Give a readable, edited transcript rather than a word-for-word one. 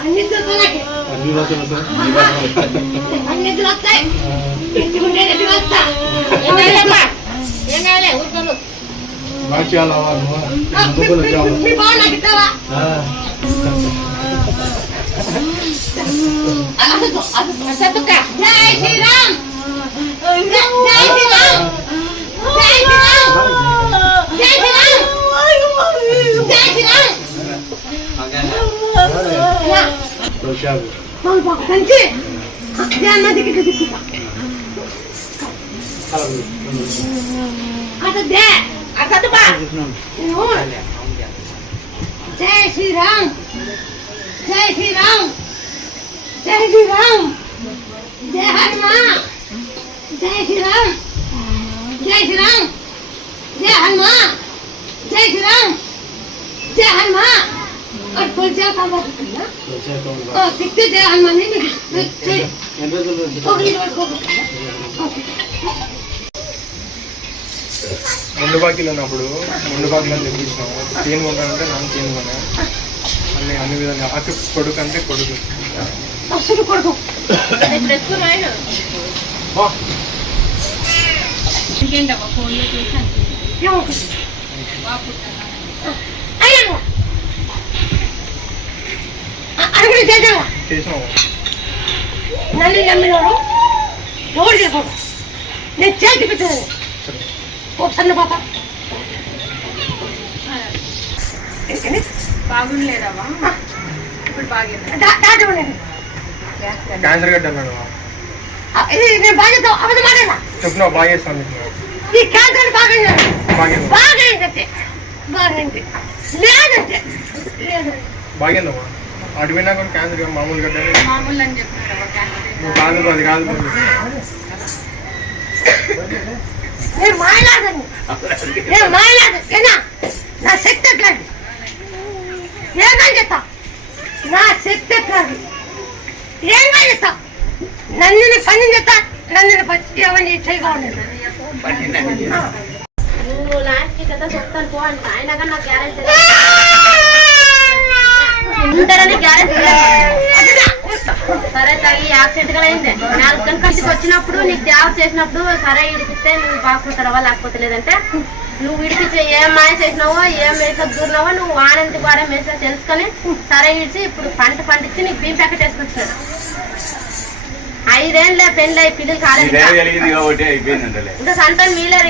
అన్ని వస్తాయి జై శ్రీరామ్ జై శ్రీరామ్ జై శ్రీరామ్ జై శ్రీరామ్ జై శ్రీరామ్ మంచి జై శ్రీరామ్ జై శ్రీరామ్ జై శ్రీరామ్ జై హనుమా జై శ్రీరామ్ జై శ్రీరామ్ జై హనుమా జై శ్రీరామ్ జై హనుమా और पुलचा का बात करना और दिखते जय हनुमान ने ముందు బాకీలో ఉన్నప్పుడు ముందు బాకీలో తెప్పించినాము చైన్ కొనాలంటే నాకు చైన్ కొనా అన్ని విధంగా అటు కొడుకు అంటే కొడుకు అసలు కొడుకు అడుగుడు చేద్దామా చేసినాము నన్ను నమ్మినాడు ఎవరు చెప్పాడు నేను చేతి పెట్టాను ఓ సన్న పాప బాగుండలేదవా ఇప్పుడు బాగుంది క్యాన్సర్ గడ్డ అన్నాడు ఇది నేను బాగా అబద్ధం మాట్లాడా చెప్పినావు బాగా చేస్తాను ఈ క్యాన్సర్ బాగా బాగైందంటే బాగైంది లేదంటే లేదు బాగేందమ్మా అటు పోయినా కూడా క్యాన్సర్ మామూలు గడ్డ మామూలు అని చెప్పినారు కాదు అది కాదు నేను మాయలాగను నా శక్తి ఎట్లాంటి ఏమని చెప్తా నా శక్తి ఎట్లాంటి ఏమని చెప్తా నన్ను పని చెప్తా నన్ను ఏమని చేయగా ఉండదు నువ్వు లాస్ట్కి కదా చెప్తాను పో అంటే ఆయన కానీ నాకు గ్యారెంటీ ఉంటారని గ్యారెంటీ సరే తల్లి యాక్సిడెంట్ గా అయింది 4 గంటలకి వచ్చినప్పుడు నీకు దేవ చేసినప్పుడు సరే ఇడిపిస్తే నువ్వు బాగుంటావా లేకపోతే లేదంటే నువ్వు విడిపించి ఏం మాయ చేసినావో ఏం వేసావు దూరినావో నువ్వు ఆనంది ద్వారా వేసా తెలుసుకొని సరే ఇడిచి ఇప్పుడు పండించి నీకు బియ్యం ప్యాకెట్ వేసుకొచ్చినాడు 5 ఏళ్ళే పెళ్ళి పిల్లలు కాలేదు ఇంకా సంతానం మీలే